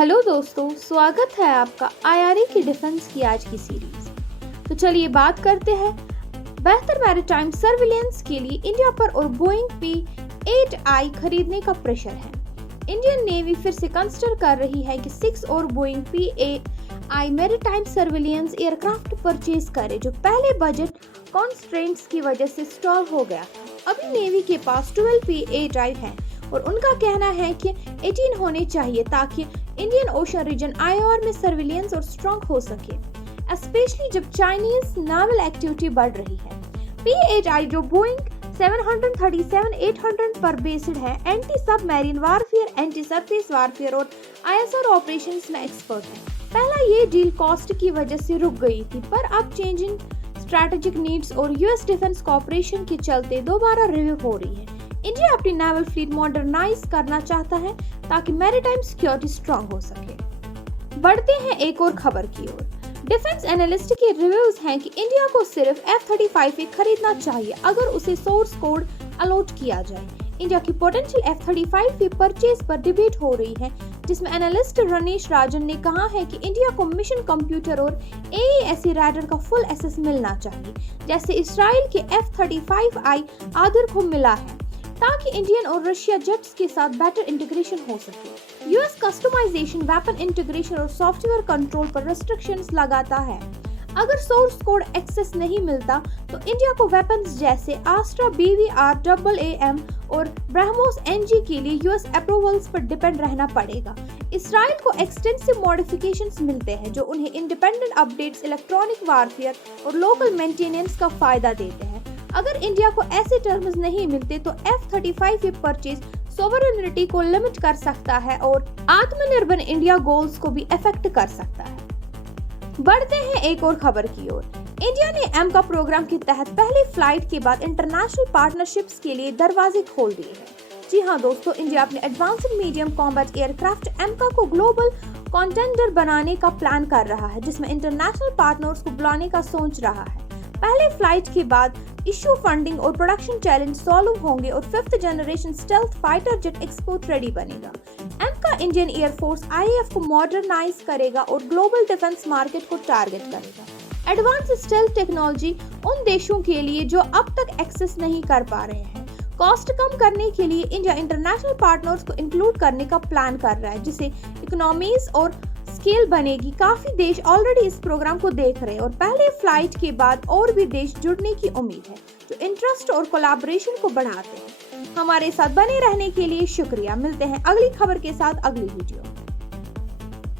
Hello दोस्तों, स्वागत है आपका आईआरए की डिफेंस की आज की सीरीज। तो चलिए बात करते हैं बेहतर मैरीटाइम सर्विलेंस के लिए इंडिया पर और बोइंग P-8I खरीदने का प्रेशर है। इंडियन नेवी फिर से कंसिडर कर रही है कि 6 और Boeing P-8I maritime surveillance aircraft purchase करे, जो पहले बजट कॉन्स्ट्रेंट्स की वजह से स्टॉल हो गया था। अभी नेवी के पास 12 P-8I हैं और उनका कहना है कि 18 होने चाहिए ताकि इंडियन ओशन रीजन IOR में सर्विलेंस और स्ट्रॉन्ग हो सके, स्पेशली जब चाइनीज नावल एक्टिविटी बढ़ रही है। P-8I जो बोइंग 737-800 पर बेस्ड है, anti submarine warfare, anti surface warfare और ISR ऑपरेशंस में एक्सपर्ट है। पहला ये डील कॉस्ट की वजह से रुक गई थी, पर अब चेंजिंग स्ट्रैटेजिक नीड्स और यूएस डिफेंस कॉर्पोरेशन के चलते दोबारा रिव्यू हो रही है। इंडिया अपनी नेवल फ्लीट मॉडर्नाइज करना चाहता है ताकि मैरीटाइम सिक्योरिटी स्ट्रांग हो सके। बढ़ते हैं एक और खबर की ओर। डिफेंस एनालिस्ट के रिव्यूज हैं कि इंडिया को सिर्फ F-35 खरीदना चाहिए अगर उसे सोर्स कोड अलॉट किया जाए। इंडिया की पोटेंशियल F-35 परचेज पर डिबेट हो रही है, जिसमें एनालिस्ट रनीश राजन ने कहा है कि इंडिया को मिशन कंप्यूटर और AESA रैडर का फुल एक्सेस मिलना चाहिए, जैसे इसराइल के F-35I आदर को मिला है, ताकि इंडियन और रशिया जेट्स के साथ बेटर इंटीग्रेशन हो सके। यूएस कस्टमाइजेशन, वेपन इंटीग्रेशन और सॉफ्टवेयर कंट्रोल पर रेस्ट्रिक्शंस लगाता है। अगर सोर्स कोड एक्सेस नहीं मिलता तो इंडिया को वेपन्स जैसे आस्ट्रा BVR AAM और ब्रह्मोस NG के लिए यूएस अप्रूवल्स पर डिपेंड रहना पड़ेगा। इसराइल को एक्सटेंसिव मॉडिफिकेशंस मिलते हैं जो उन्हें इंडिपेंडेंट अपडेट्स, इलेक्ट्रॉनिक वारफेयर और लोकल मेंटेनेंस का फायदा देते हैं। अगर इंडिया को ऐसे टर्म्स नहीं मिलते तो F-35 परचेज सोवरेनिटी को लिमिट कर सकता है और आत्मनिर्भर इंडिया गोल्स को भी अफेक्ट कर सकता है। बढ़ते हैं एक और खबर की ओर। इंडिया ने एमका प्रोग्राम के तहत पहली फ्लाइट के बाद इंटरनेशनल पार्टनरशिप्स के लिए दरवाजे खोल दिए हैं। जी हाँ दोस्तों, इंडिया अपने एडवांस्ड मीडियम कॉम्बैट एयरक्राफ्ट एमका को ग्लोबल कॉन्टेंडर बनाने का प्लान कर रहा है, जिसमें इंटरनेशनल पार्टनर्स को बुलाने का सोच रहा है। पहले फ्लाइट के बाद इश्यू फंडिंग और प्रोडक्शन चैलेंज सॉल्व होंगे और 5th generation stealth fighter jet export ready बनेगा। एमका इंडियन एयरफोर्स IAF को मॉडर्नाइज करेगा और ग्लोबल डिफेंस मार्केट को टारगेट करेगा। एडवांस स्टेल्थ टेक्नोलॉजी उन देशों के लिए जो अब तक एक्सेस नहीं कर पा रहे हैं। कॉस्ट कम करने के लिए इंडिया इंटरनेशनल पार्टनर्स को इंक्लूड करने का प्लान कर रहा है, जिसे इकोनॉमीज और स्केल बनेगी। काफी देश ऑलरेडी इस प्रोग्राम को देख रहे हैं और पहले फ्लाइट के बाद और भी देश जुड़ने की उम्मीद है, जो इंटरेस्ट और कोलैबोरेशन को बढ़ाते हैं। हमारे साथ बने रहने के लिए शुक्रिया। मिलते हैं अगली खबर के साथ अगली वीडियो।